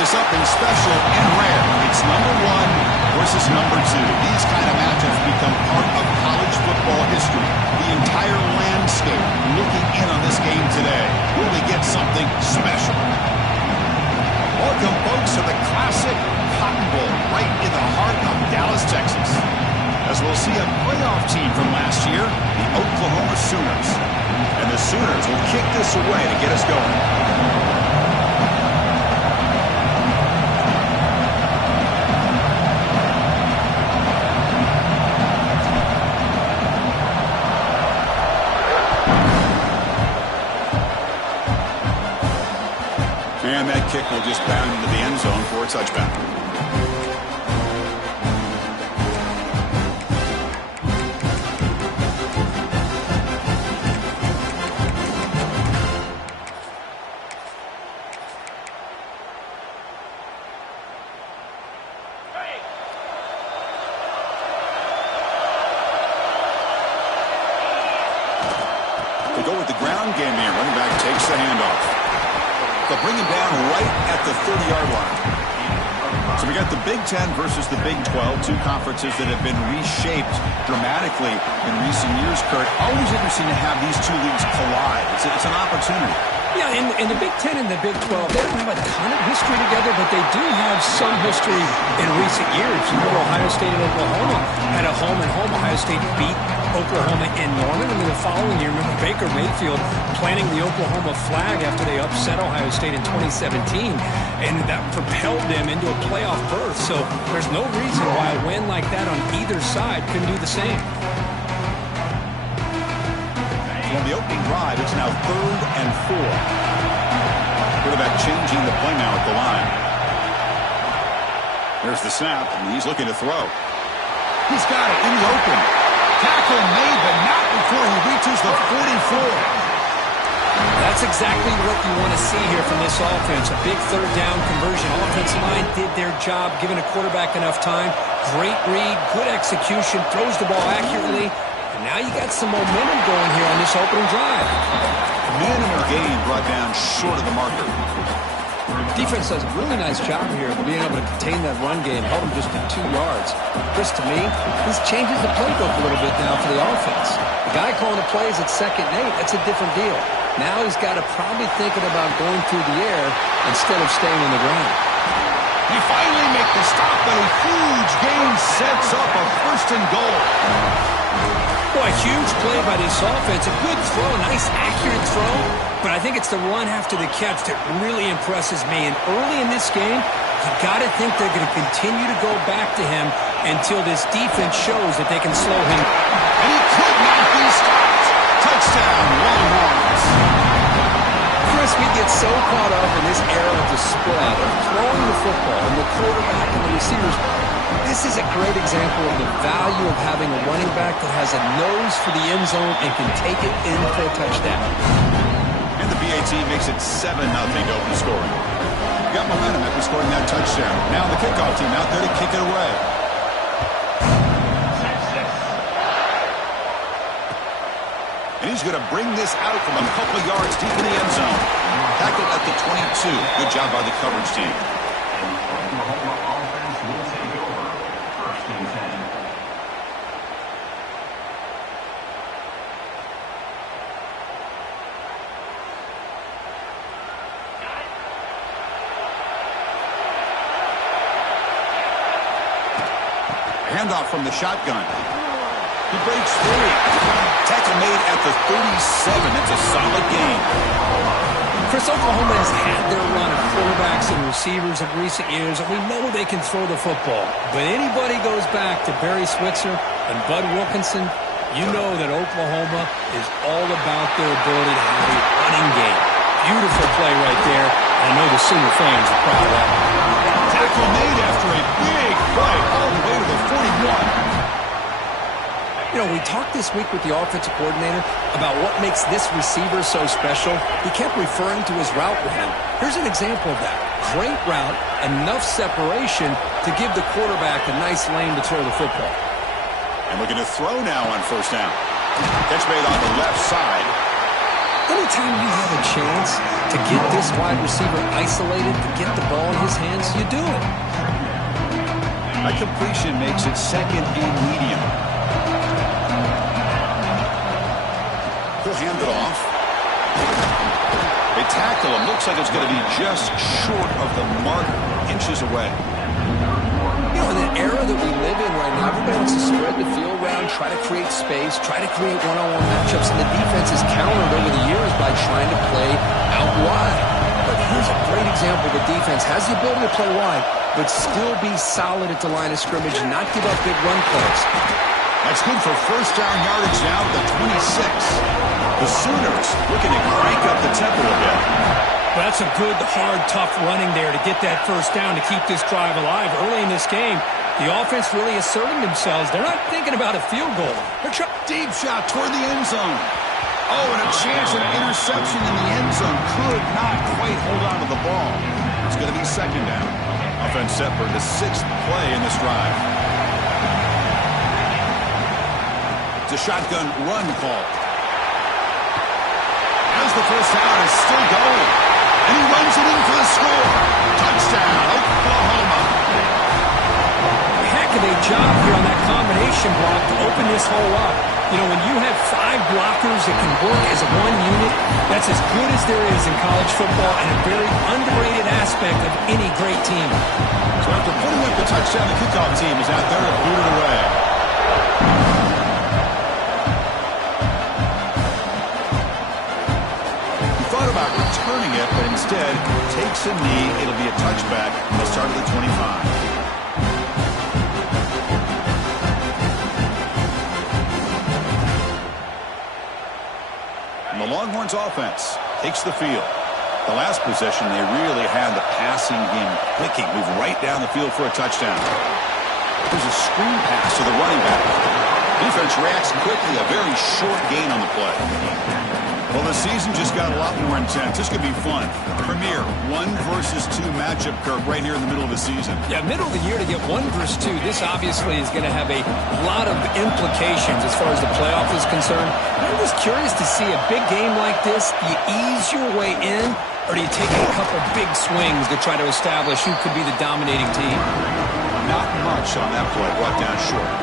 into something special and rare. It's number one versus number two. These kind of matchups become part of college football history. The entire landscape looking in on this game today. Will they get something special? Welcome, folks, to the classic Cotton Bowl right in the heart of Dallas, Texas. As we'll see a playoff team from last year, the Oklahoma Sooners. And the Sooners will kick this away to get us going. And that kick will just bound into the end zone for a touchback. They go with the ground game here. Running back takes the handoff. They'll bring him down right at the 30-yard line. So we got the Big Ten versus the Big 12, two conferences that have been reshaped dramatically in recent years, Kurt. Always interesting to have these two leagues collide. It's an opportunity. Yeah, in the Big Ten and the Big 12, they don't have a ton of history together, but they do have some history in recent years. You know, Ohio State and Oklahoma had a home-and-home. Ohio State beat Oklahoma in Norman, and then the following year, remember Baker Mayfield planting the Oklahoma flag after they upset Ohio State in 2017, and that propelled them into a playoff berth. So there's no reason why a win like that on either side couldn't do the same. On the opening drive, it's now 3rd and 4. Quarterback changing the play now at the line. There's the snap, and he's looking to throw. He's got it in the open. Tackle made, but not before he reaches the 44. That's exactly what you want to see here from this offense. A big third down conversion. Offensive line did their job, giving a quarterback enough time. Great read, good execution, throws the ball accurately. And now you got some momentum going here on this opening drive. Minimal gain brought down short of the marker. Defense does a really nice job here of being able to contain that run game, held him just to 2 yards. Chris, to me, this changes the playbook a little bit now for the offense. The guy calling the plays at 2nd and 8, that's a different deal. Now he's got to probably thinking about going through the air instead of staying on the ground. They finally make the stop, but a huge gain sets up a 1st and goal. Boy, a huge play by this offense. A good throw, a nice accurate throw. But I think it's the run after the catch that really impresses me. And early in this game, you got to think they're going to continue to go back to him until this defense shows that they can slow him. And he could not be stopped. Touchdown, Longhorns. Chris, we get so caught up in this era of the spread, of throwing the football, and the quarterback and the receivers. This is a great example of the value of having a running back that has a nose for the end zone and can take it in for a touchdown. And the BAT makes it 7-0 to open scoring. Got momentum after scoring that touchdown. Now the kickoff team out there to kick it away. And he's going to bring this out from a couple of yards deep in the end zone. Tackled at the 22. Good job by the coverage team. Handoff from the shotgun. He breaks free. Tackle made at the 37. It's a solid gain. Chris, Oklahoma has had their run of quarterbacks and receivers of recent years, and we know they can throw the football. But anybody goes back to Barry Switzer and Bud Wilkinson, you know that Oklahoma is all about their ability to have a running game. Beautiful play right there. I know the Sooner fans are proud of that. Tackle made after a big play all the way to the 41. You know, we talked this week with the offensive coordinator about what makes this receiver so special. He kept referring to his route running. Here's an example of that. Great route, enough separation to give the quarterback a nice lane to throw the football. And looking to throw now on 1st down. Catch made on the left side. Anytime you have a chance to get this wide receiver isolated, to get the ball in his hands, you do it. That completion makes it second and medium. He'll hand it off. They tackle him. Looks like it's going to be just short of the mark, inches away. You know, in the era that we live in right now, everybody wants to spread the field around, try to create space, try to create one-on-one matchups, and the defense has countered over the years by trying to play out wide. But here's a great example. The defense has the ability to play wide, but still be solid at the line of scrimmage and not give up big run plays. That's good for first down yardage now at the 26. The Sooners looking to crank up the tempo a bit. Well, that's a good, hard, tough running there to get that first down to keep this drive alive. Early in this game, the offense really asserting themselves. They're not thinking about a field goal. They're trying. Deep shot toward the end zone. Oh, and a chance of interception in the end zone. Could not quite hold on to the ball. It's going to be second down. Offense set for the 6th play in this drive. It's a shotgun run call. As the first down is still going. And he runs it in for the score. Touchdown, Oklahoma. Heck of a job here on that combination block to open this hole up. You know, when you have 5 blockers that can work as one unit, that's as good as there is in college football and a very underrated aspect of any great team. So after putting up the touchdown, the kickoff team is out there to boot it away. About returning it, but instead takes a knee. It'll be a touchback on the start of the 25. And the Longhorns offense takes the field. The last possession, they really had the passing game clicking. Move right down the field for a touchdown. There's a screen pass to the running back. Defense reacts quickly. A very short gain on the play. Well, the season just got a lot more intense. This could be fun. Premier 1 versus 2 matchup, Kirk, right here in the middle of the season. Yeah, middle of the year to get 1 versus 2. This obviously is going to have a lot of implications as far as the playoff is concerned. I'm just curious to see a big game like this. Do you ease your way in, or do you take a couple big swings to try to establish who could be the dominating team? Not much on that play. Brought down short.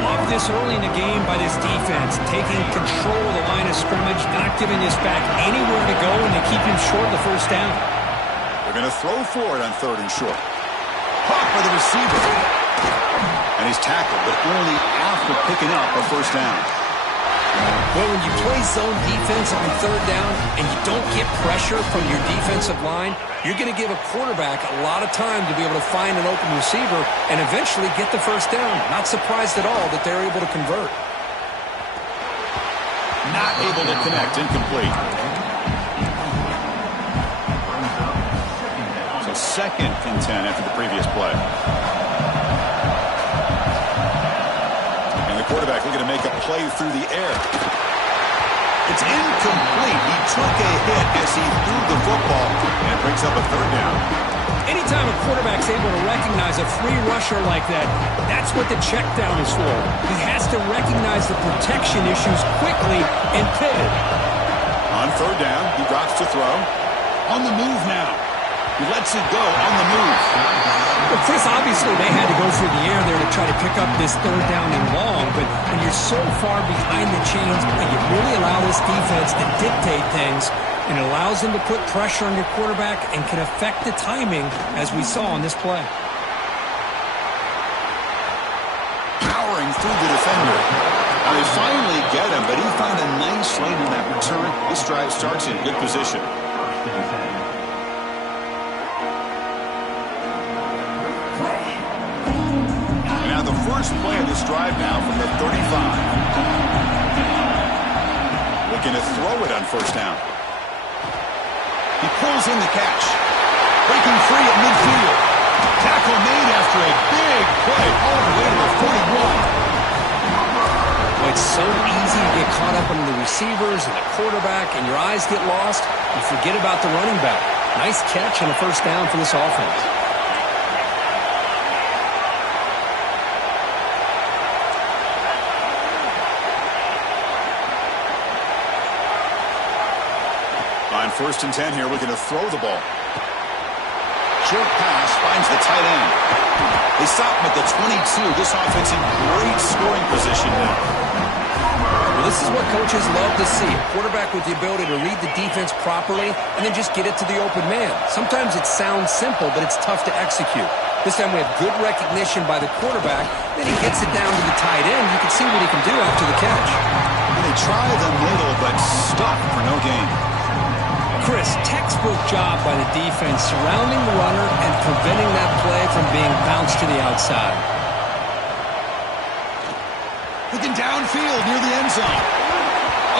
Love this early in the game by this defense, taking control of the line of scrimmage, not giving this back anywhere to go, and they keep him short of the first down. They're going to throw for it on 3rd and short. Caught by the receiver. And he's tackled, but only after picking up a first down. Well, when you play zone defense on 3rd down and you don't get pressure from your defensive line, you're going to give a quarterback a lot of time to be able to find an open receiver and eventually get the first down. Not surprised at all that they're able to convert. Not able to connect. Incomplete. So 2nd and 10 after the previous play. And the quarterback looking to make a play through the air. It's incomplete. He took a hit as he threw the football, and it brings up a 3rd down. Anytime a quarterback's able to recognize a free rusher like that, that's what the check down is for. He has to recognize the protection issues quickly and pivot. On 3rd down, he drops to throw. On the move now. He lets it go on the move. Well, Chris, obviously they had to go through the air there to try to pick up this 3rd down and long, but when you're so far behind the chains, you really allow this defense to dictate things, and it allows them to put pressure on your quarterback and can affect the timing, as we saw on this play. Powering through the defender. Now they finally get him, but he found a nice lane in that return. This drive starts in good position. First play of this drive now from the 35. Looking to throw it on 1st down. He pulls in the catch. Breaking free at midfield. Tackle made after a big play all the way to the 41. Well, it's so easy to get caught up under the receivers and the quarterback, and your eyes get lost. You forget about the running back. Nice catch and a first down for this offense. 1st and 10 here, looking to throw the ball. Short pass finds the tight end. They stop him at the 22. This offense in great scoring position now. Well, this is what coaches love to see. A quarterback with the ability to read the defense properly and then just get it to the open man. Sometimes it sounds simple, but it's tough to execute. This time we have good recognition by the quarterback. Then he gets it down to the tight end. You can see what he can do after the catch. And they try the middle, but stop for no gain. Chris, textbook job by the defense surrounding the runner and preventing that play from being bounced to the outside. Looking downfield near the end zone.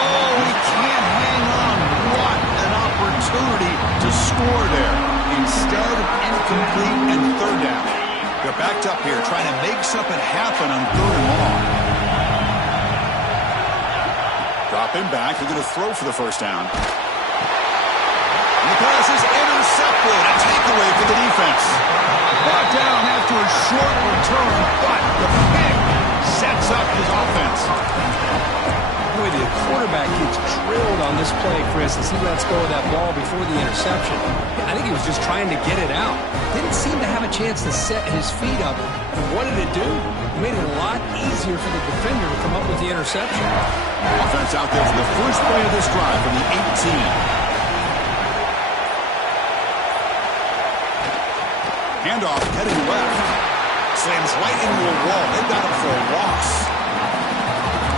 Oh, he can't hang on. What an opportunity to score there. Instead, incomplete and 3rd down. They're backed up here trying to make something happen on 3rd and long. Drop him back. They're going to throw for the 1st down. And the pass is intercepted. A takeaway for the defense. Brought down after a short return, but the pick sets up his offense. Boy, the quarterback gets drilled on this play, Chris, as he lets go of that ball before the interception. I think he was just trying to get it out. Didn't seem to have a chance to set his feet up. And what did it do? It made it a lot easier for the defender to come up with the interception. Offense out there for the first play of this drive from the 18. Handoff heading left. Slams right into a wall. They've got him for a loss.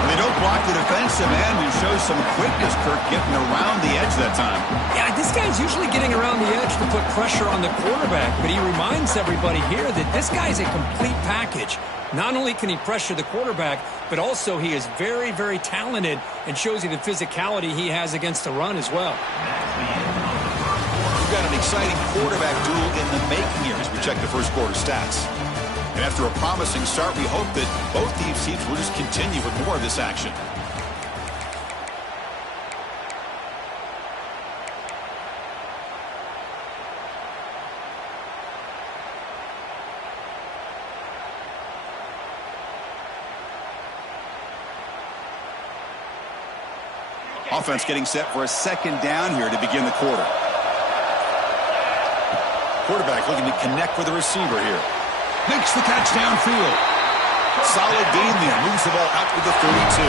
And they don't block the defensive end and show some quickness, Kirk, getting around the edge that time. Yeah, this guy's usually getting around the edge to put pressure on the quarterback, but he reminds everybody here that this guy's a complete package. Not only can he pressure the quarterback, but also he is very, very talented and shows you the physicality he has against the run as well. We've got an exciting quarterback duel in the making here as we check the first quarter stats. And after a promising start, we hope that both these teams will just continue with more of this action. Offense getting set for a 2nd down here to begin the quarter. Quarterback looking to connect with the receiver here. Makes the catch downfield. Solid gain there. Moves the ball out to the 32.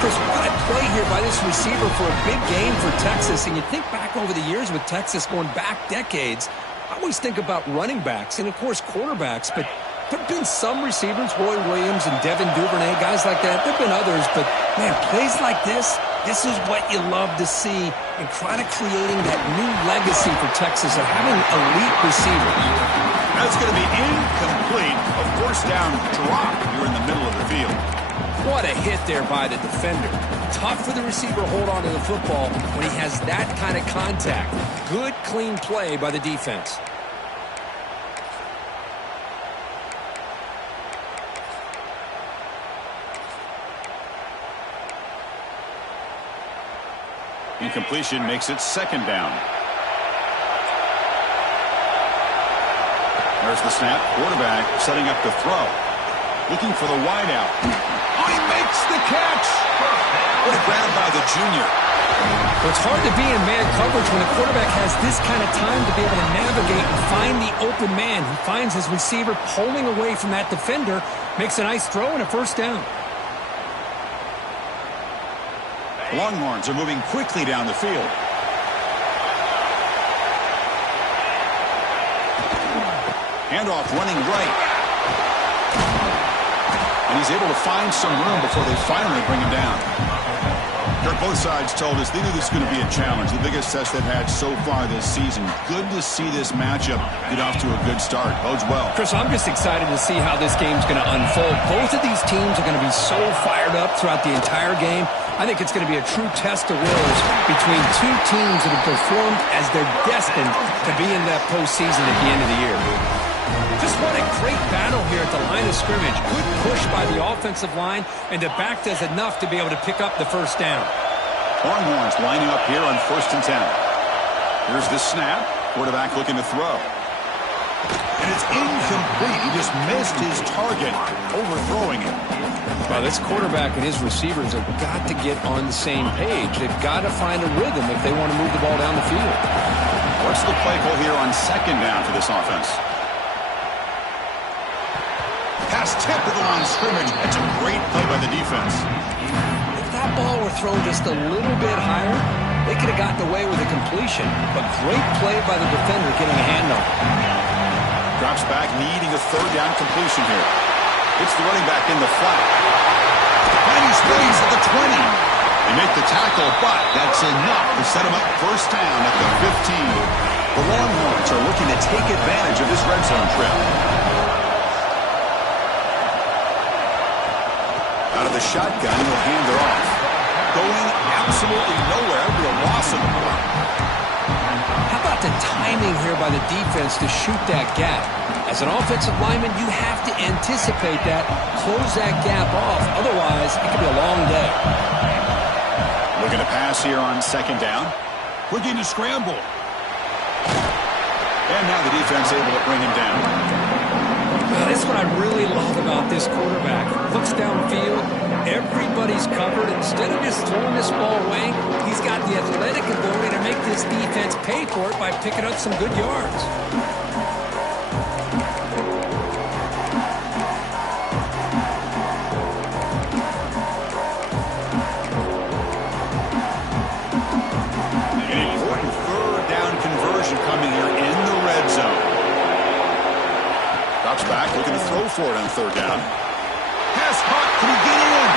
Chris, what a play here by this receiver for a big game for Texas. And you think back over the years with Texas going back decades, I always think about running backs and, of course, quarterbacks. But there have been some receivers, Roy Williams and Devin Duvernay, guys like that. There have been others. But, man, plays like this is what you love to see and kind of creating that new legacy for Texas of having elite receivers. That's going to be incomplete. A 1st down drop here in the middle of the field. What a hit there by the defender. Tough for the receiver to hold on to the football when he has that kind of contact. Good, clean play by the defense. Incompletion makes it 2nd down. There's the snap. Quarterback setting up the throw. Looking for the wideout. Oh, he makes the catch. What a grab by the junior. Well, it's hard to be in man coverage when the quarterback has this kind of time to be able to navigate and find the open man. He finds his receiver pulling away from that defender, makes a nice throw and a 1st down. Longhorns are moving quickly down the field. Handoff running right. And he's able to find some room before they finally bring him down. Kirk, both sides told us they knew this was going to be a challenge, the biggest test they've had so far this season. Good to see this matchup get off to a good start. Bodes well. Chris, I'm just excited to see how this game's going to unfold. Both of these teams are going to be so fired up throughout the entire game. I think it's going to be a true test of wills between two teams that have performed as they're destined to be in that postseason at the end of the year. Just what a great battle here at the line of scrimmage. Good push by the offensive line, and the back does enough to be able to pick up the 1st down. Longhorns lining up here on 1st and 10. Here's the snap. Quarterback looking to throw. And it's incomplete. He just missed his target, overthrowing it. Well, this quarterback and his receivers have got to get on the same page. They've got to find a rhythm if they want to move the ball down the field. What's the play call here on second down for this offense? Pass tipped at the line of scrimmage. That's a great play by the defense. If that ball were thrown just a little bit higher, they could have gotten away with a completion. But great play by the defender getting a hand on it. Drops back, needing a third down completion here. It's the running back in the flat. And he spins at the 20. They make the tackle, but that's enough to set him up first down at the 15. The Longhorns are looking to take advantage of this red zone trip. Out of the shotgun, he'll hand it off. Going absolutely nowhere with a loss of the ball. How about the timing here by the defense to shoot that gap? As an offensive lineman, you have to anticipate that, close that gap off. Otherwise, it could be a long day. Looking to pass here on second down. Looking to scramble. And now the defense able to bring him down. Well, that's what I really love about this quarterback. Looks downfield, everybody's covered. Instead of just throwing this ball away, he's got the athletic ability to make this defense pay for it by picking up some good yards. An important third down conversion coming here in the red zone. Drops back, looking to throw for it on third down. Pass caught, can he get in?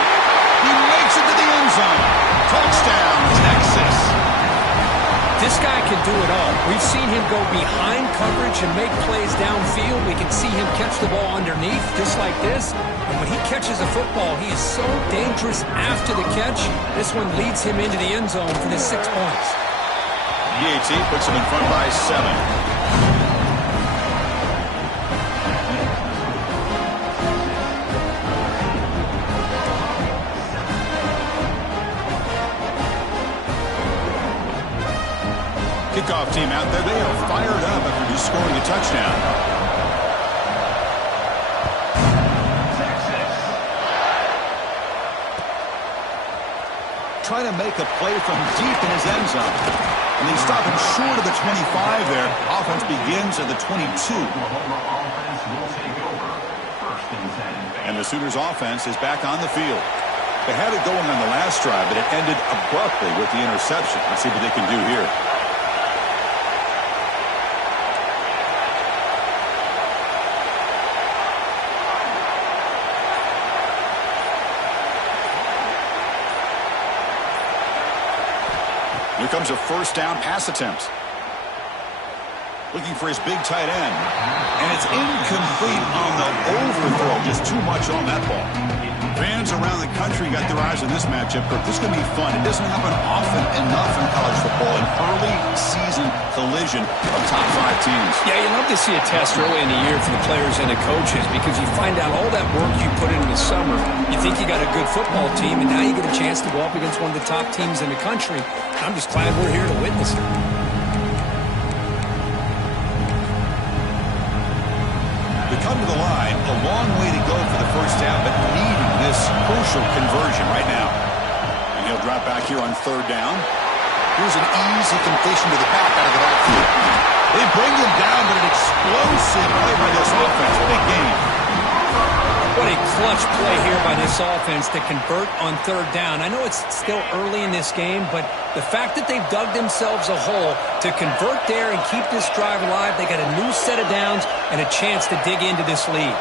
He makes it to the end zone. Touchdown, Texas. This guy can do it all. We've seen him go behind coverage and make plays downfield. We can see him catch the ball underneath, just like this. And when he catches a football, he is so dangerous after the catch. This one leads him into the end zone for the 6 points. DAT puts him in front by 7. Kickoff team out there. They are fired up after just scoring a touchdown. Trying to make a play from deep in his end zone. And they stop him short of the 25 there. Offense begins at the 22. And the Sooners offense is back on the field. They had it going on the last drive, but it ended abruptly with the interception. Let's see what they can do here. Here comes a first down pass attempt. Looking for his big tight end. And it's incomplete on the overthrow. Just too much on that ball. Fans around the country got their eyes on this matchup. This is going to be fun. It doesn't happen often enough in college football. An early season collision of top 5 teams. Yeah, you love to see a test early in the year for the players and the coaches because you find out all that work you put in the summer. You think you got a good football team, and now you get a chance to go up against one of the top teams in the country. I'm just glad we're here to witness it. They come to the line, a long way to go for the first down, but needing this crucial conversion right now. And he'll drop back here on third down. Here's an easy completion to the back out of the backfield. They bring him down, but an explosive play by this offense. Big game. What a clutch play here by this offense to convert on third down. I know it's still early in this game, but the fact that they've dug themselves a hole to convert there and keep this drive alive, they got a new set of downs and a chance to dig into this lead.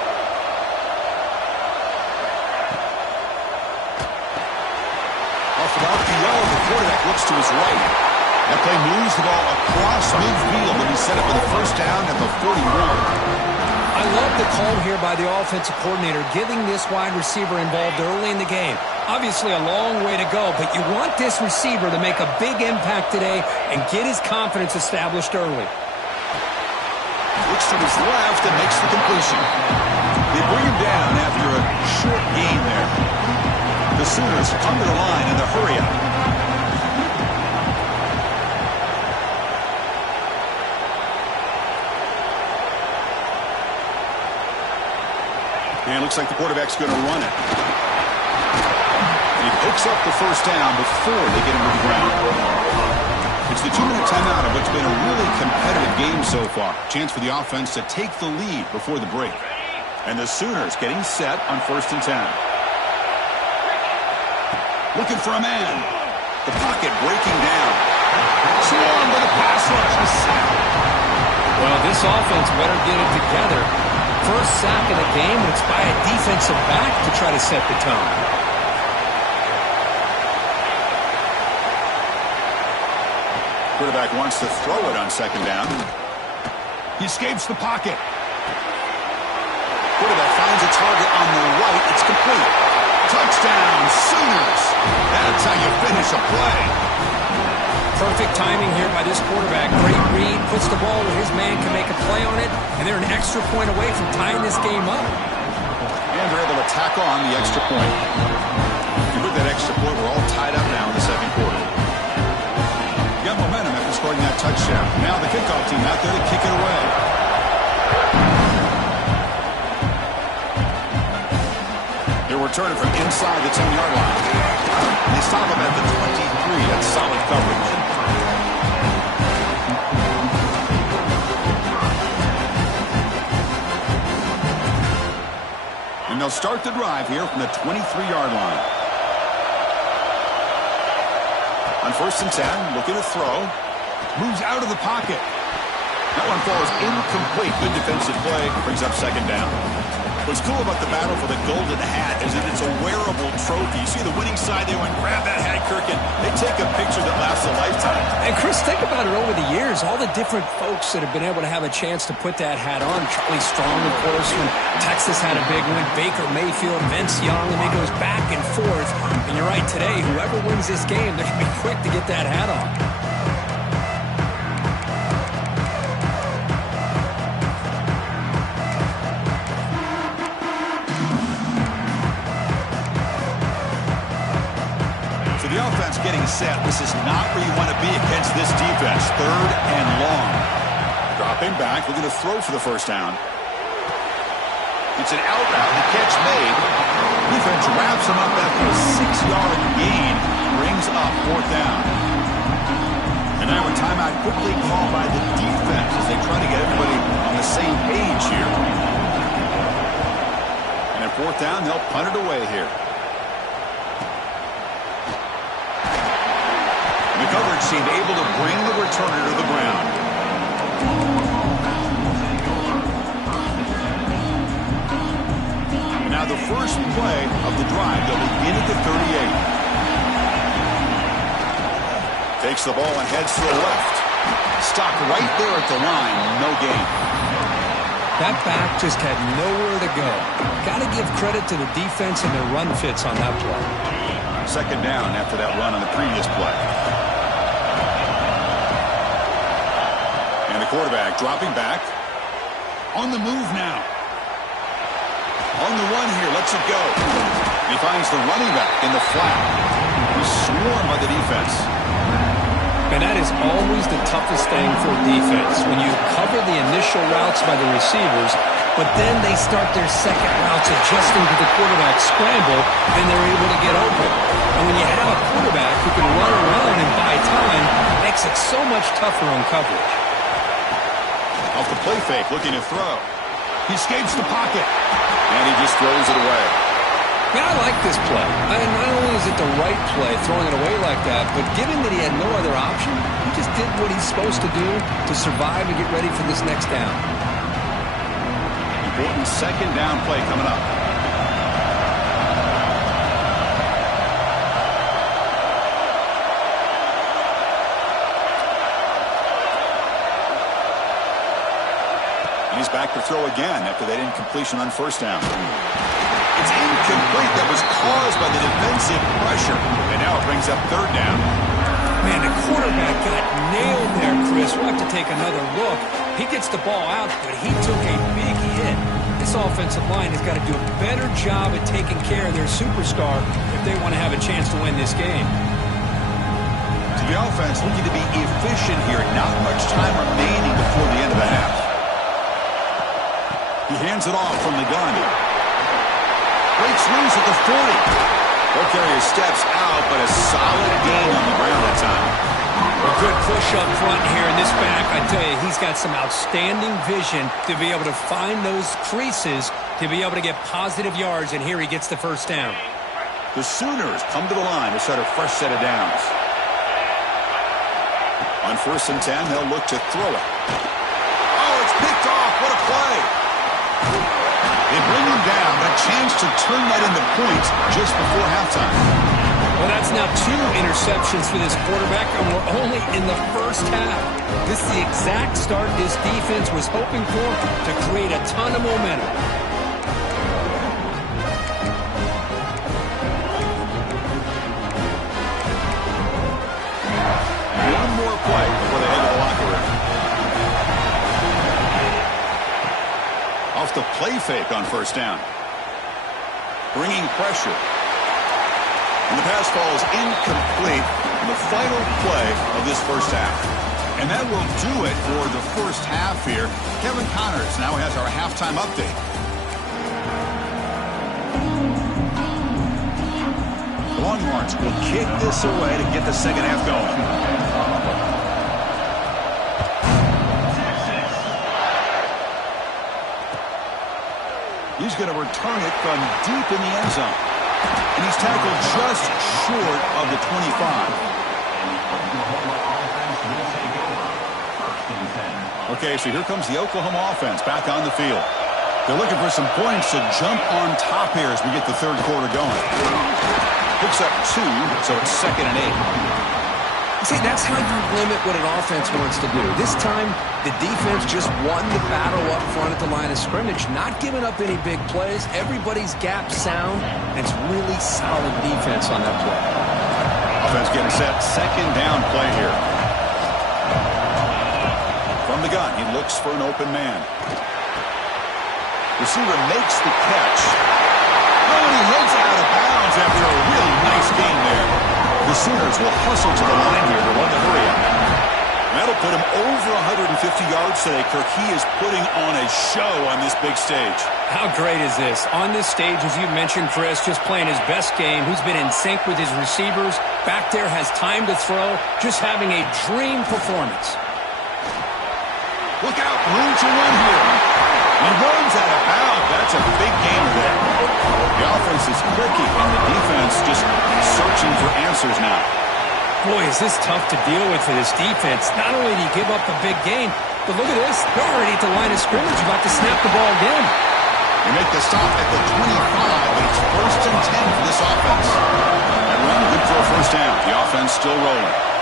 Off of RPO, the quarterback looks to his right. That play moves the ball across midfield, and he set up for the first down at the 41. I love the call here by the offensive coordinator, getting this wide receiver involved early in the game. Obviously a long way to go, but you want this receiver to make a big impact today and get his confidence established early. Looks to his left and makes the completion. They bring him down after a short gain there. The Sooners come to the line in the hurry-up. And it looks like the quarterback's going to run it. Picks up the first down before they get him to the ground. It's the 2-minute timeout of what's been a really competitive game so far. Chance for the offense to take the lead before the break. And the Sooners getting set on 1st and 10. Looking for a man. The pocket breaking down. Swarm with a pass rush. A sack. Well, this offense better get it together. First sack of the game, and it's by a defensive back to try to set the tone. Quarterback wants to throw it on 2nd down. He escapes the pocket. Quarterback finds a target on the right. It's complete. Touchdown, Sooners. That's how you finish a play. Perfect timing here by this quarterback. Great read, puts the ball where his man can make a play on it, and they're an extra point away from tying this game up. And they're able to tack on the extra point. If you look at that extra point, we're all tied up now in the 2nd quarter. Got momentum after scoring that touchdown. Now the kickoff team out there to kick it away. They're returning from inside the 10-yard line. They stop him at the 23. That's solid coverage. And they'll start the drive here from the 23-yard line. On 1st and 10, looking to throw. Moves out of the pocket. That one falls incomplete. Good defensive play. Brings up 2nd down. What's cool about the battle for the golden hat is that it's a wearable trophy. You see the winning side, they went, grab that hat, Kirk, and they take a picture that lasts a lifetime. And Chris, think about it over the years, all the different folks that have been able to have a chance to put that hat on. Charlie Strong, of course, when Texas had a big one. Baker Mayfield, Vince Young, and it goes back and forth. And you're right, today, whoever wins this game, they're going to be quick to get that hat on. Getting set. This is not where you want to be against this defense. 3rd and long. Dropping back, looking to throw for the 1st down. It's an out route. The catch made. Defense wraps him up after a 6-yard gain. Brings up 4th down. And now a timeout quickly called by the defense as they try to get everybody on the same page here. And at 4th down, they'll punt it away here. The coverage seemed able to bring the returner to the ground. And now the first play of the drive. They'll begin at the 38. Takes the ball and heads to the left. Stopped right there at the line. No gain. That back just had nowhere to go. Got to give credit to the defense and their run fits on that play. 2nd down after that run on the previous play. Quarterback dropping back. On the move now. On the run here. Lets it go. He finds the running back in the flat. He's swarmed by the defense. And that is always the toughest thing for defense. When you cover the initial routes by the receivers, but then they start their second routes adjusting to the quarterback scramble, and they're able to get open. And when you have a quarterback who can run around and buy time, it makes it so much tougher on coverage. Off the play fake, looking to throw. He escapes the pocket, and he just throws it away. Man, I like this play. Not only is it the right play, throwing it away like that, but given that he had no other option, he just did what he's supposed to do to survive and get ready for this next down. Important 2nd down play coming up. He's back to throw again after that incompletion on 1st down. It's incomplete. That was caused by the defensive pressure. And now it brings up 3rd down. Man, the quarterback got nailed there, Chris. We'll have to take another look. He gets the ball out, but he took a big hit. This offensive line has got to do a better job at taking care of their superstar if they want to have a chance to win this game. So the offense looking to be efficient here. Not much time remaining before the end of the half. He hands it off from the gun. Breaks loose at the 40. He'll carry his steps out, but a solid gain on the ground that time. A good push up front here in this back. I tell you, he's got some outstanding vision to be able to find those creases, to be able to get positive yards, and here he gets the first down. The Sooners come to the line to start a fresh set of downs. On 1st and 10, they'll look to throw it. Oh, it's picked off. What a play. They bring him down, but a chance to turn that into points just before halftime. Well, that's now 2 interceptions for this quarterback, and we're only in the first half. This is the exact start this defense was hoping for to create a ton of momentum. One more play before they head to the locker room. Off the play fake on 1st down. Bringing pressure. And the pass falls incomplete in the final play of this first half. And that will do it for the first half here. Kevin Connors now has our halftime update. Longhorns will kick this away to get the second half going. He's going to return it from deep in the end zone. And he's tackled just short of the 25. Okay, so here comes the Oklahoma offense back on the field. They're looking for some points to jump on top here as we get the third quarter going. Picks up 2, so it's 2nd and 8. See, that's how you limit what an offense wants to do. This time, the defense just won the battle up front at the line of scrimmage, not giving up any big plays. Everybody's gap sound, and it's really solid defense on that play. Offense getting set, 2nd down play here. From the gun, he looks for an open man. Receiver makes the catch. Oh, and he heads out of bounds after a really nice game there. The Sooners will hustle to the line here to run the hurry up. That'll put him over 150 yards today. Kirk, he is putting on a show on this big stage. How great is this? On this stage, as you mentioned, Chris, just playing his best game. He's been in sync with his receivers. Back there, has time to throw. Just having a dream performance. Look out, room to run here. He runs out of bounds. That's a big gain there. The offense is quirky, and the defense just searching for answers now. Boy, is this tough to deal with for this defense. Not only do you give up a big gain, but look at this. They're already at the line of scrimmage, about to snap the ball again. They make the stop at the 25, but it's 1st and 10 for this offense. That run, good for a first down. The offense still rolling.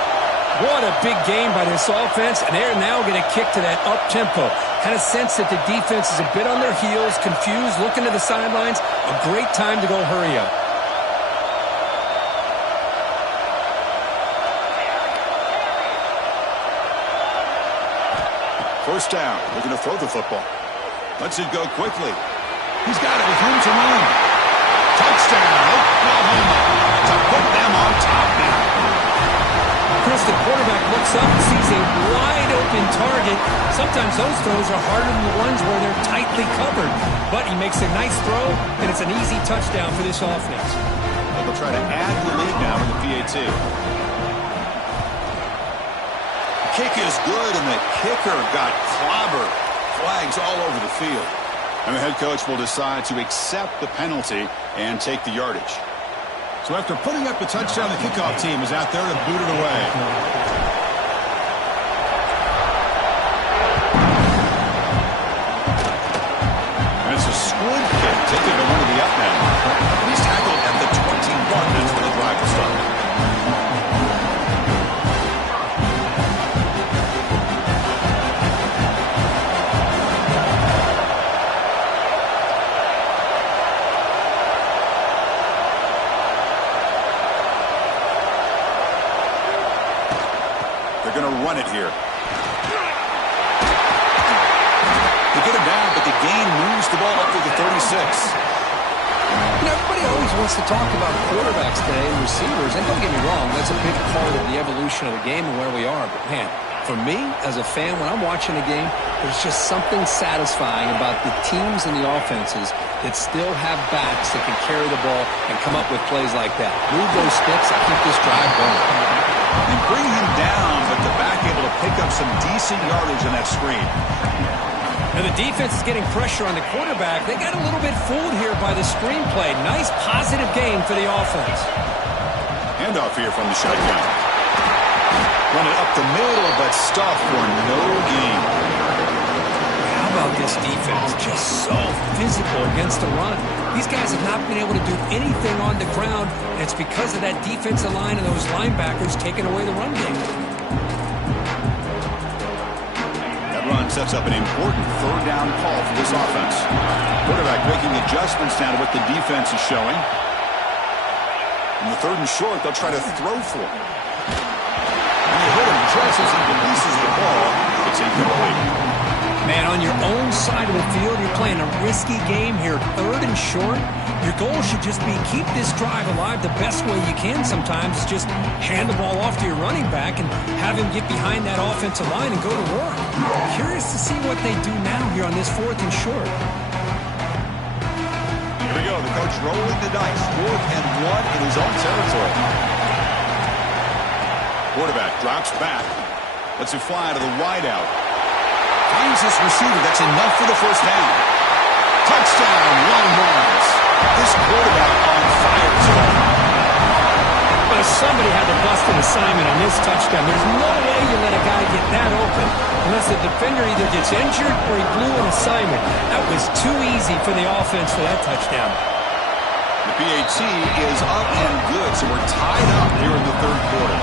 What a big game by this offense, and they're now going to kick to that up-tempo. Kind of sense that the defense is a bit on their heels, confused, looking to the sidelines. A great time to go hurry up. First down, looking to throw the football. Lets it go quickly. He's got it with room to run. Touchdown, Oklahoma, to put them on top now. Chris, the quarterback looks up and sees a wide-open target. Sometimes those throws are harder than the ones where they're tightly covered. But he makes a nice throw, and it's an easy touchdown for this offense. They'll try to add the lead now in the PAT. Kick is good, and the kicker got clobbered. Flags all over the field. And the head coach will decide to accept the penalty and take the yardage. So after putting up the touchdown, the kickoff team is out there to boot it away. And it's a squib kick taken to one of the up men. He's tackled at the 21. That's where the drive will start. They're going to run it here. They get him down, but the gain moves the ball up to the 36. You know, everybody always wants to talk about quarterbacks today and receivers, and don't get me wrong, that's a big part of the evolution of the game and where we are. But, man, For me, as a fan, when I'm watching a game, there's just something satisfying about the teams and the offenses that still have backs that can carry the ball and come up with plays like that. Move those sticks and keep this drive going. And bring him down, but the back able to pick up some decent yardage in that screen. Now the defense is getting pressure on the quarterback. They got a little bit fooled here by the screenplay. Nice positive game for the offense. Handoff here from the shotgun. Run it up the middle, but stuff for no gain. How about this defense? Just so physical against the run. These guys have not been able to do anything on the ground, and it's because of that defensive line and those linebackers taking away the run game. That run sets up an important third down call for this offense. Quarterback making adjustments now to what the defense is showing. In the 3rd and short, they'll try to throw for it. And they hit him just as he releases the ball. It's incomplete. Man, on your own side of the field, you're playing a risky game here. 3rd and short. Your goal should just be keep this drive alive the best way you can sometimes. Is just hand the ball off to your running back and have him get behind that offensive line and go to work. Curious to see what they do now here on this 4th and short. Here we go. The coach rolling the dice. 4th and 1 in his own territory. Quarterback drops back. Lets it fly to the wideout. Finds this receiver. That's enough for the first down. Touchdown, line-wise. This quarterback on fire today. Well, somebody had to bust an assignment on this touchdown. There's no way you let a guy get that open unless the defender either gets injured or he blew an assignment. That was too easy for the offense for that touchdown. The PAT is up and good, so we're tied up here in the 3rd quarter.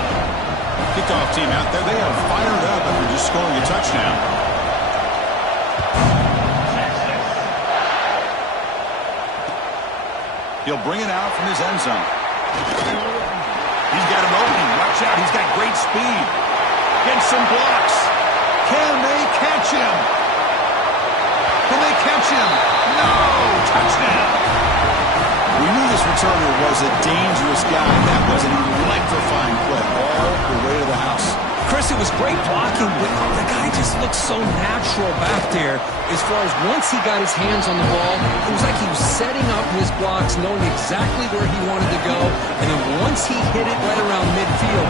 Kickoff team out there, they are fired up after just scoring a touchdown. He'll bring it out from his end zone. He's got him open. Watch out. He's got great speed. Gets some blocks. Can they catch him? Can they catch him? No! Touchdown. We knew this returner was a dangerous guy. That was an electrifying play all the way to the house. Chris, it was great blocking, but the guy just looked so natural back there as far as once he got his hands on the ball, it was like he was setting up his blocks, knowing exactly where he wanted to go, and then once he hit it right around midfield,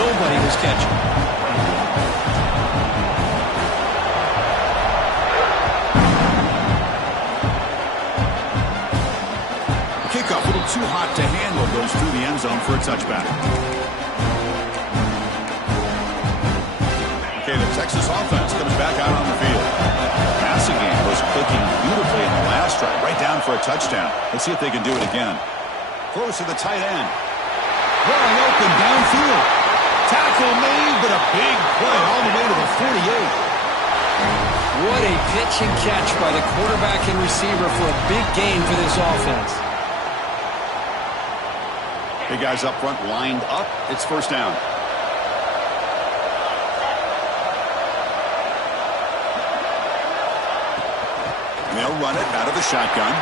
nobody was catching. Kickoff a little too hot to handle, goes through the end zone for a touchback. Okay, the Texas offense comes back out on the field. Passing game was clicking beautifully in the last drive, right down for a touchdown. Let's see if they can do it again. Close to the tight end. Wide open downfield. Tackle made, but a big play all the way to the 48. What a pitch and catch by the quarterback and receiver for a big gain for this offense. Big guys up front lined up. It's 1st down. They'll run it out of the shotgun.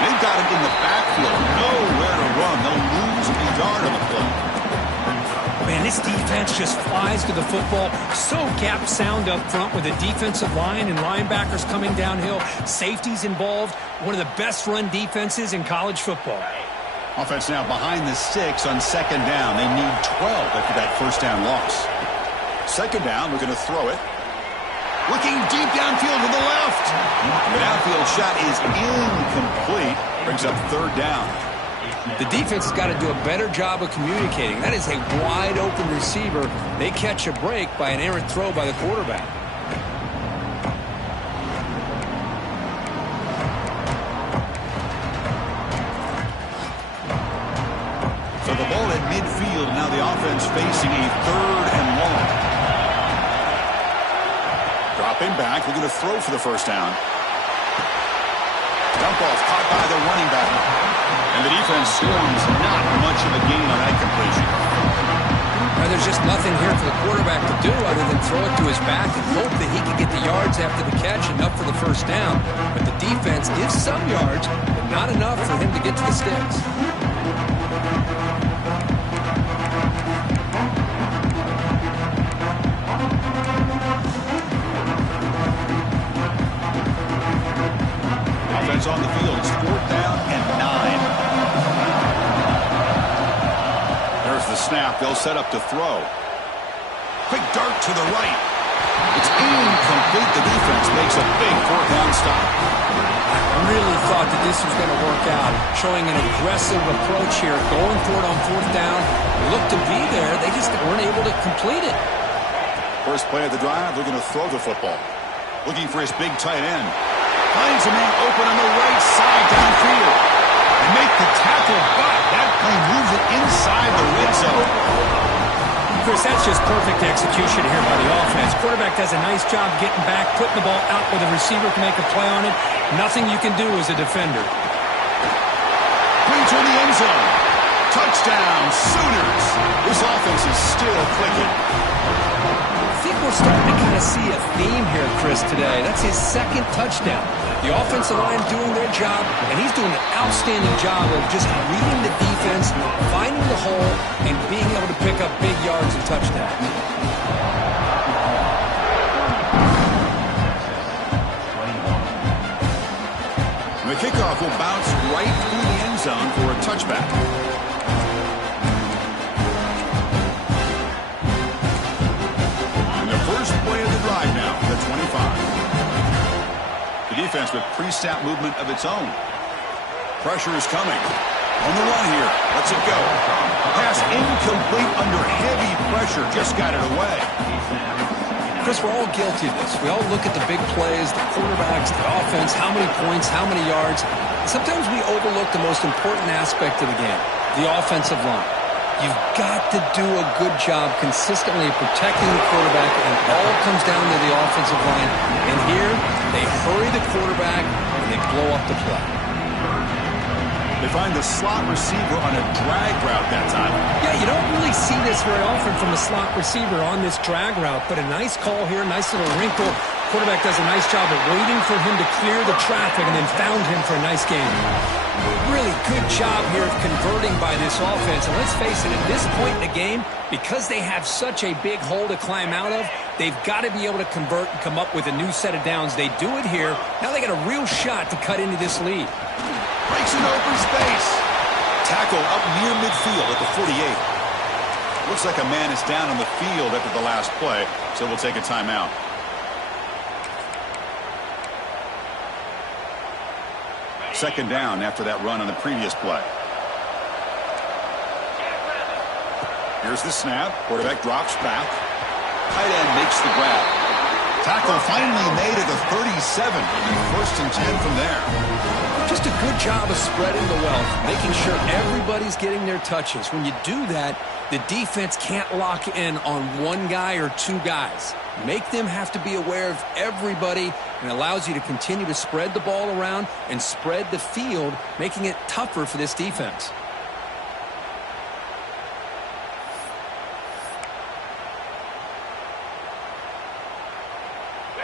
They've got him in the backfield. Nowhere to run. They'll lose a yard on the play. Man, this defense just flies to the football. So gap sound up front with the defensive line and linebackers coming downhill. Safeties involved. One of the best run defenses in college football. Offense now behind the 6 on 2nd down. They need 12 after that 1st down loss. 2nd down, we're going to throw it. Looking deep downfield to the left. The downfield shot is incomplete. Brings up 3rd down. The defense has got to do a better job of communicating. That is a wide open receiver. They catch a break by an errant throw by the quarterback. So the ball at midfield. Now the offense facing a 3rd and long. Dropping back, looking to throw for the 1st down. Dump off caught by the running back. And the defense scoring not much of a gain on that completion. Now, there's just nothing here for the quarterback to do other than throw it to his back and hope that he can get the yards after the catch enough for the 1st down. But the defense gives some yards, but not enough for him to get to the sticks. set up to throw. Quick dart to the right. It's incomplete. The defense makes a big fourth-down stop. I really thought that this was going to work out, showing an aggressive approach here, going for it on fourth down. Looked to be there. They just weren't able to complete it. First play of the drive, they're going to throw the football. Looking for his big tight end. Finds a man open on the right side downfield. They make the tackle, but that play moves it inside the red zone. Chris, that's just perfect execution here by the offense. Quarterback does a nice job getting back, putting the ball out where the receiver can make a play on it. Nothing you can do as a defender. Brings her in the end zone. Touchdown, Sooners. This offense is still clicking. I think we're starting to kind of see a theme here, Chris, today. That's his second touchdown. The offensive line doing their job, and he's doing an outstanding job of just reading the defense, finding the hole, and being able to pick up big yards and touchdowns. The kickoff will bounce right through the end zone for a touchback. And the first play of the drive now, the 25. The defense with pre-snap movement of its own. Pressure is coming. On the run here. Lets it go. Pass incomplete under heavy pressure. Just got it away. Chris, we're all guilty of this. We all look at the big plays, the quarterbacks, the offense, how many points, how many yards. And sometimes we overlook the most important aspect of the game, the offensive line. You've got to do a good job consistently protecting the quarterback, and it all comes down to the offensive line. And here, they hurry the quarterback, and they blow up the play. They find the slot receiver on a drag route that time. Yeah, you don't really see this very often from a slot receiver on this drag route, but a nice call here, nice little wrinkle. Quarterback does a nice job of waiting for him to clear the traffic and then found him for a nice game. Really good job here of converting by this offense. And let's face it, at this point in the game, because they have such a big hole to climb out of, they've got to be able to convert and come up with a new set of downs. They do it here. Now they got a real shot to cut into this lead. Breaks an open space. Tackle up near midfield at the 48. Looks like a man is down on the field after the last play, so we'll take a timeout. Second down after that run on the previous play. Here's the snap. Quarterback drops back. Tight end makes the grab. Tackle finally made at the 37. And first and 10 from there. Just a good job of spreading the wealth, making sure everybody's getting their touches. When you do that, the defense can't lock in on one guy or two guys. Make them have to be aware of everybody, and allows you to continue to spread the ball around and spread the field, making it tougher for this defense.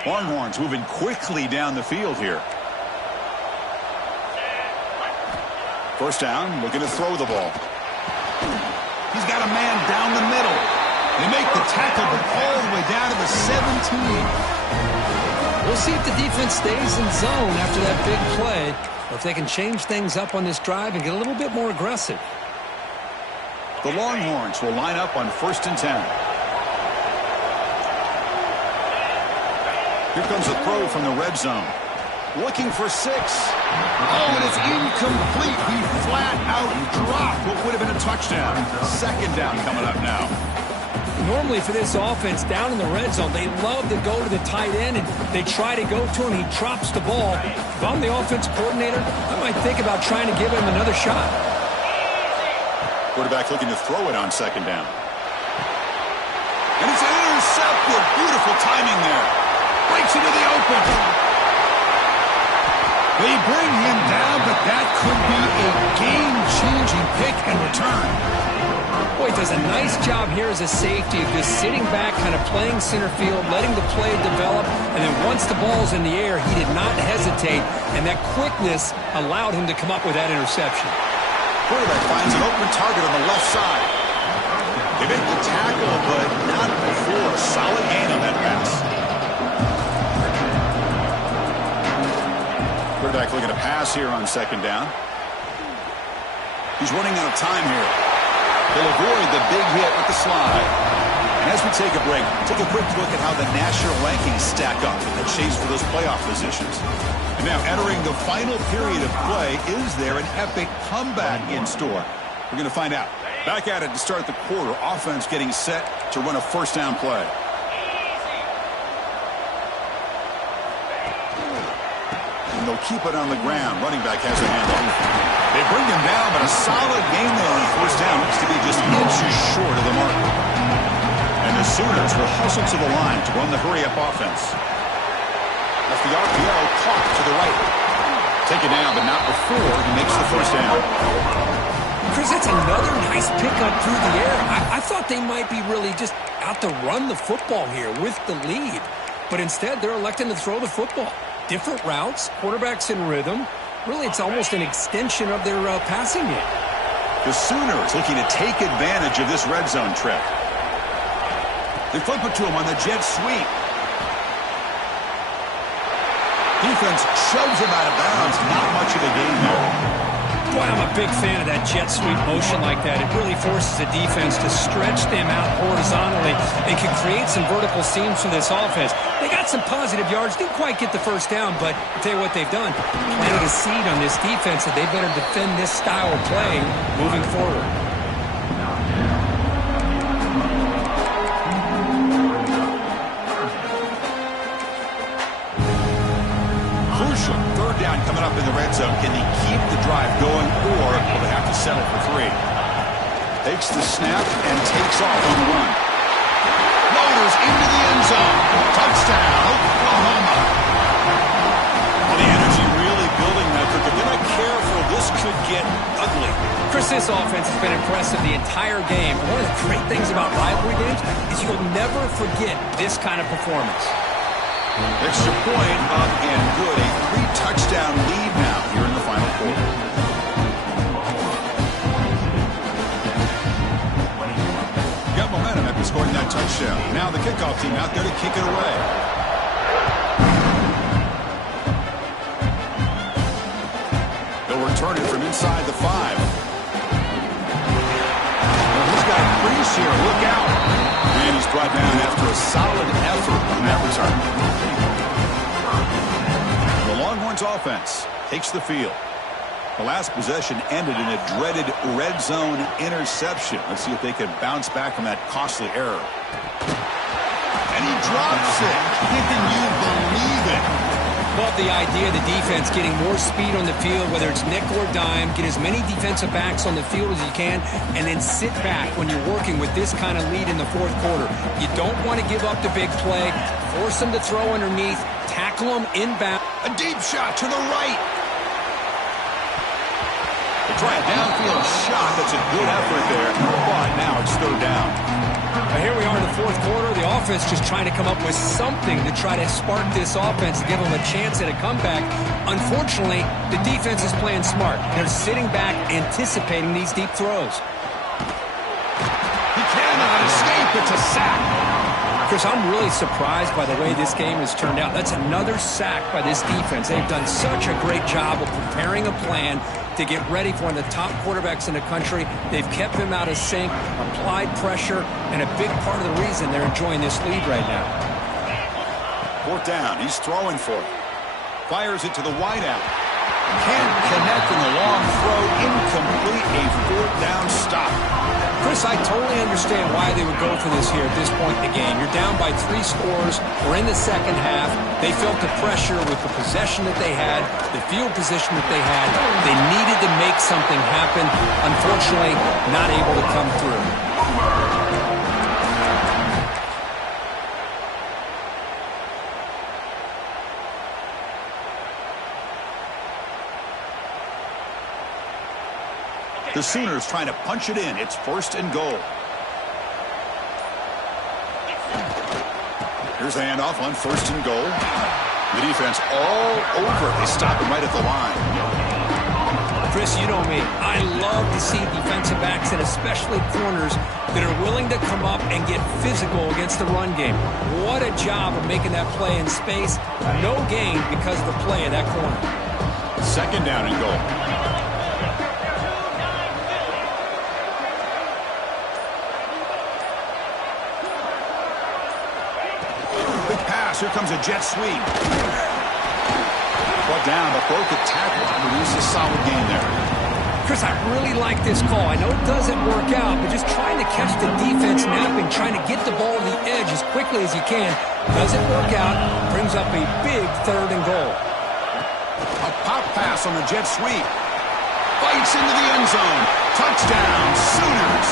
Longhorns moving quickly down the field here. First down, looking to throw the ball. He's got a man down the middle. They make the tackle, but all the way down to the 17. We'll see if the defense stays in zone after that big play, or if they can change things up on this drive and get a little bit more aggressive. The Longhorns will line up on first and 10. Here comes a throw from the red zone. Looking for 6. Oh, and it's incomplete. He flat out dropped what would have been a touchdown. Second down coming up now. Normally for this offense down in the red zone, they love to go to the tight end, and they try to go to him. He drops the ball. If I'm the offense coordinator, I might think about trying to give him another shot. Quarterback looking to throw it on second down. And it's intercepted. Beautiful timing there. Breaks into the open. They bring him down, but that could be a game-changing pick and return. Boy, he does a nice job here as a safety of just sitting back, kind of playing center field, letting the play develop, and then once the ball's in the air, he did not hesitate, and that quickness allowed him to come up with that interception. Quarterback finds an open target on the left side. They make the tackle, but not before a solid gain on that pass. Quarterback looking to pass here on second down. He's running out of time here. He'll avoid the big hit with the slide. And as we take a break, take a quick look at how the national rankings stack up in the chase for those playoff positions. And now entering the final period of play, is there an epic comeback in store? We're going to find out. Back at it to start the quarter. Offense getting set to run a first down play. And they'll keep it on the ground. Running back has a handoff. They bring him down, but a solid game there on first down. Looks to be just inches short of the mark. And the Sooners will hustle to the line to run the hurry-up offense. That's the RPO caught to the right. Take it down, but not before he makes the first down. Chris, that's another nice pickup through the air. I thought they might be really just out to run the football here with the lead. But instead, they're electing to throw the football. Different routes, quarterbacks in rhythm. Really, it's almost an extension of their passing game. The Sooners looking to take advantage of this red zone trip. They flip it to him on the jet sweep. Defense shoves him out of bounds. Not much of a gain there. Boy, I'm a big fan of that jet sweep motion like that. It really forces the defense to stretch them out horizontally and can create some vertical seams for this offense. They got some positive yards. Didn't quite get the first down, but I'll tell you what they've done. Planted a seed on this defense that they better defend this style of play moving forward. Crucial third down coming up in the red zone. Can they keep the drive going, or will they have to settle for 3? Takes the snap and takes off on the run. Loaders into the end zone. Touchdown, Oklahoma. Well, the energy really building that. If they're not careful, this could get ugly. Chris, this offense has been impressive the entire game. And one of the great things about rivalry games is you'll never forget this kind of performance. Extra point up and good. A 3-touchdown lead now here in the final quarter. Got momentum after scoring that touchdown. Now the kickoff team out there to kick it away. They'll return it from inside the 5. Well, he's got a crease here. Look out. And he's brought down after a solid effort on that return. The Longhorns offense takes the field. The last possession ended in a dreaded red zone interception. Let's see if they can bounce back from that costly error. And he drops it. Can you believe it? Love the idea of the defense getting more speed on the field, whether it's nickel or dime. Get as many defensive backs on the field as you can, and then sit back when you're working with this kind of lead in the fourth quarter. You don't want to give up the big play. Force them to throw underneath. Tackle them inbound. A deep shot to the right. They try a downfield shot. That's a good effort there. But now it's third down. Here we are in the fourth quarter. The offense just trying to come up with something to try to spark this offense, to give them a chance at a comeback. Unfortunately, the defense is playing smart. They're sitting back, anticipating these deep throws. He cannot escape. It's a sack. Chris, I'm really surprised by the way this game has turned out. That's another sack by this defense. They've done such a great job of preparing a plan to get ready for one of the top quarterbacks in the country. They've kept him out of sync, applied pressure, and a big part of the reason they're enjoying this lead right now. Fourth down. He's throwing for it. Fires it to the wideout. Can't connect in the long throw. Incomplete. A fourth down stop. Chris, I totally understand why they would go for this here at this point in the game. You're down by 3 scores. We're in the second half. They felt the pressure with the possession that they had, the field position that they had. They needed to make something happen. Unfortunately, not able to come through. The Sooners trying to punch it in. It's first and goal. Here's the handoff on first and goal. The defense all over. They stop him right at the line. Chris, you know me. I love to see defensive backs and especially corners that are willing to come up and get physical against the run game. What a job of making that play in space. No gain because of the play of that corner. Second down and goal. Here comes a jet sweep. Brought down, but broke a tackle to produce a solid gain there. Chris, I really like this call. I know it doesn't work out, but just trying to catch the defense napping, trying to get the ball to the edge as quickly as you can. Doesn't work out. Brings up a big 3rd and goal. A pop pass on the jet sweep. Bites into the end zone. Touchdown, Sooners.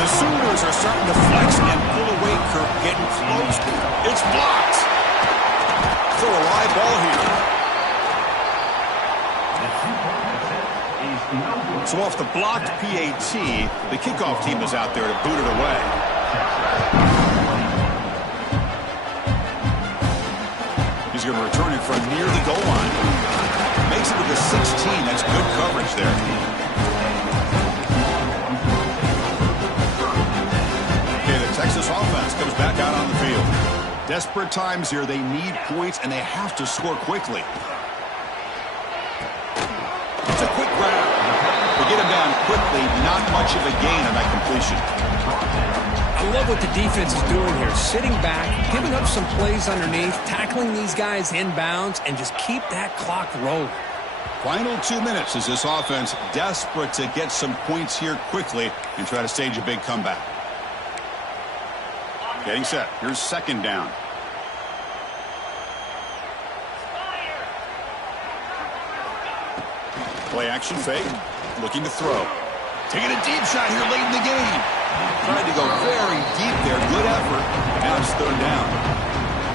The Sooners are starting to flex and pull away. Kirk getting close. It's blocked. Throw a live ball here. So off the blocked PAT, the kickoff team is out there to boot it away. He's going to return it from near the goal line. Makes it to the 16. That's good coverage there. Okay, the Texas offense comes back out on the field. Desperate times here. They need points, and they have to score quickly. It's a quick grab. They get him down quickly. Not much of a gain on that completion. I love what the defense is doing here. Sitting back, giving up some plays underneath, tackling these guys inbounds, and just keep that clock rolling. Final 2 minutes as this offense desperate to get some points here quickly and try to stage a big comeback. Getting set. Here's 2nd down. Play action fake. Looking to throw. Taking a deep shot here late in the game. Trying to go very deep there. Good effort. Now it's 3rd down.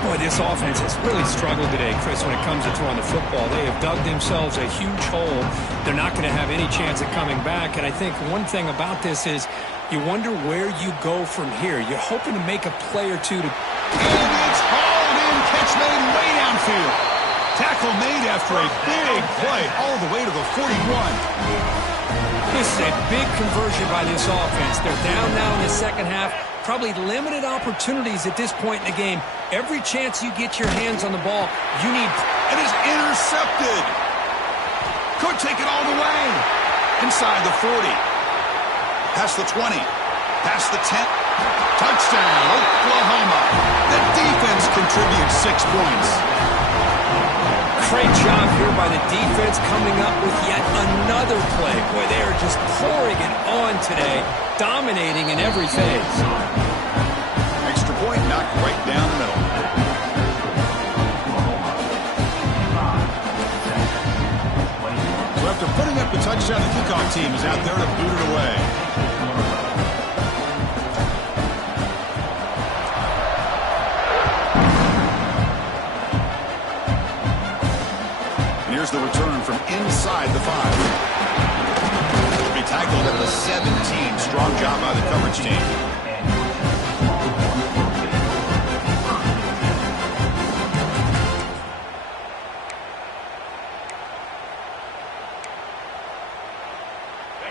Boy, this offense has really struggled today, Chris, when it comes to throwing the football. They have dug themselves a huge hole. They're not going to have any chance of coming back. And I think one thing about this is you wonder where you go from here. You're hoping to make a play or two to... And it's hauled in. Catch made way downfield. Tackle made after a big play all the way to the 41. This is a big conversion by this offense. They're down now in the 2nd half. Probably limited opportunities at this point in the game. Every chance you get your hands on the ball, you need... It is intercepted. Could take it all the way. Inside the 40. Past the 20. Past the 10. Touchdown, Oklahoma. The defense contributes 6 points. Great job here by the defense coming up with yet another play. Boy, they are just pouring it on today, dominating in every phase. Extra point knocked right down the middle. So after putting up the touchdown, the kickoff team is out there to boot it away. Here's the return from inside the 5. Will be tackled at the 17. Strong job by the coverage team.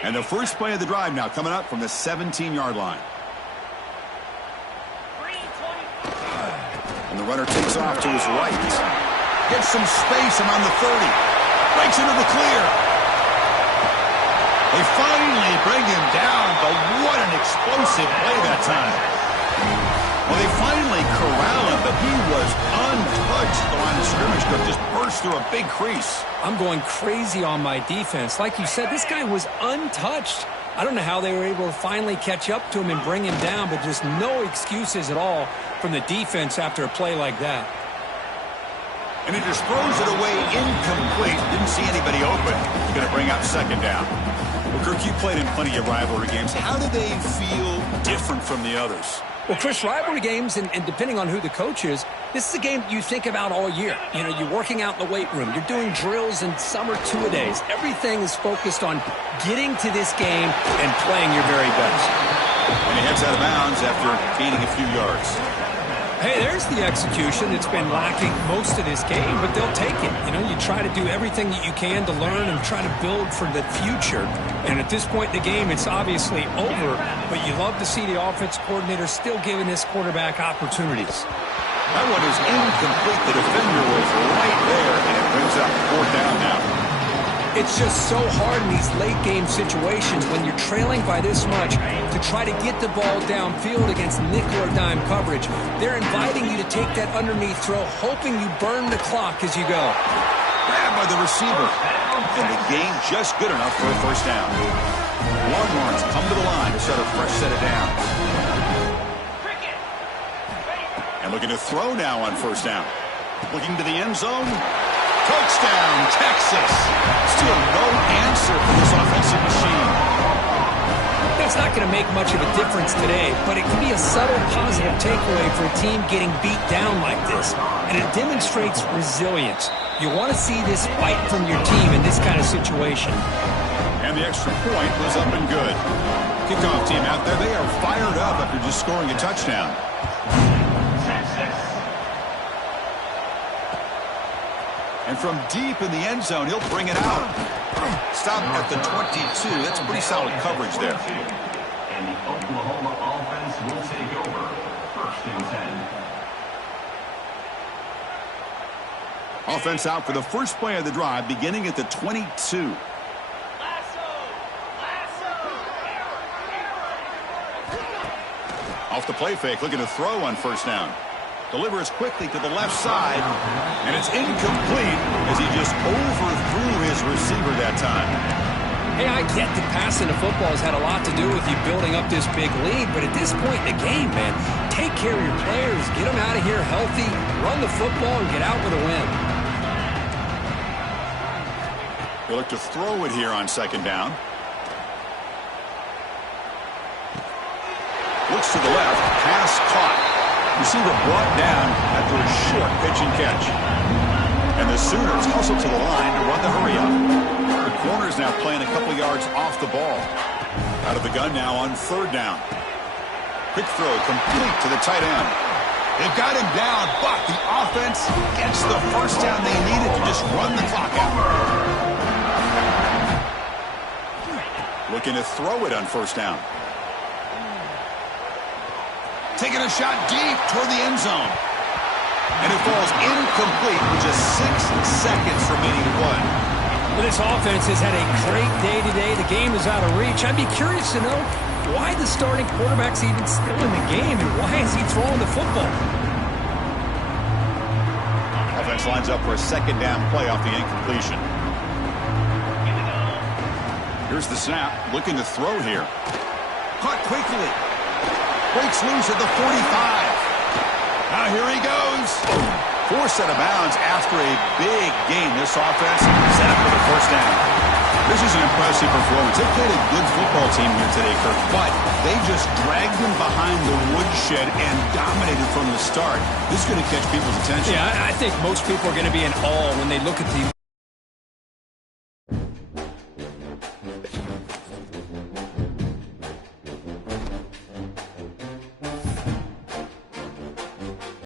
And the first play of the drive now coming up from the 17-yard line. And the runner takes off to his right. Gets some space around the 30. Breaks into the clear. They finally bring him down, but what an explosive play that time. Well, they finally corral him, but he was untouched. The line of scrimmage could just burst through a big crease. I'm going crazy on my defense. Like you said, this guy was untouched. I don't know how they were able to finally catch up to him and bring him down, but just no excuses at all from the defense after a play like that. And he just throws it away incomplete. Didn't see anybody open. Going to bring up 2nd down. Well, Kirk, you played in plenty of rivalry games. How do they feel different from the others? Well, Chris, rivalry games, and depending on who the coach is, this is a game you think about all year. You know, you're working out in the weight room. You're doing drills and some or two-a-days. Everything is focused on getting to this game and playing your very best. And he heads out of bounds after gaining a few yards. Hey, there's the execution that's been lacking most of this game, but they'll take it. You know, you try to do everything that you can to learn and try to build for the future. And at this point in the game, it's obviously over, but you love to see the offense coordinator still giving this quarterback opportunities. That one is incomplete. The defender was right there, and it brings up 4th down now. It's just so hard in these late-game situations when you're trailing by this much to try to get the ball downfield against nickel or dime coverage. They're inviting you to take that underneath throw, hoping you burn the clock as you go. Grabbed by the receiver. And the gain just good enough for a first down. Longhorns come to the line to start a fresh set of downs. And looking to throw now on first down. Looking to the end zone. Touchdown, Texas. Still no answer for this offensive machine. That's not going to make much of a difference today, but it can be a subtle positive takeaway for a team getting beat down like this. And it demonstrates resilience. You want to see this fight from your team in this kind of situation. And the extra point was up and good. Kickoff team out there, they are fired up after just scoring a touchdown. And from deep in the end zone, he'll bring it out. Stop at the 22. That's pretty solid coverage there. And the Oklahoma offense will take over. 1st and 10. Offense out for the first play of the drive, beginning at the 22. Off the play fake, looking to throw on first down. Delivers quickly to the left side, and it's incomplete as he just overthrew his receiver that time. Hey, I get that passing the football has had a lot to do with you building up this big lead, but at this point in the game, man, take care of your players, get them out of here healthy, run the football, and get out with a win. He'll look to throw it here on second down. Looks to the left, pass caught. Receiver brought down after a short pitch and catch. And the Sooners hustle to the line to run the hurry up. The corner's now playing a couple yards off the ball. Out of the gun now on third down. Quick throw complete to the tight end. They've got him down, but the offense gets the first down they needed to just run the clock out. Looking to throw it on first down. Taking a shot deep toward the end zone. And it falls incomplete with just 6 seconds remaining to play. Well, this offense has had a great day today. The game is out of reach. I'd be curious to know why the starting quarterback's even still in the game and why is he throwing the football? Offense lines up for a second down play off the incompletion. Here's the snap. Looking to throw here. Caught quickly. Breaks loose at the 45. Now here he goes. Forced out of bounds after a big gain. This offense set up for the first down. This is an impressive performance. They played a good football team here today, Kirk, but they just dragged them behind the woodshed and dominated from the start. This is going to catch people's attention. Yeah, I think most people are going to be in awe when they look at the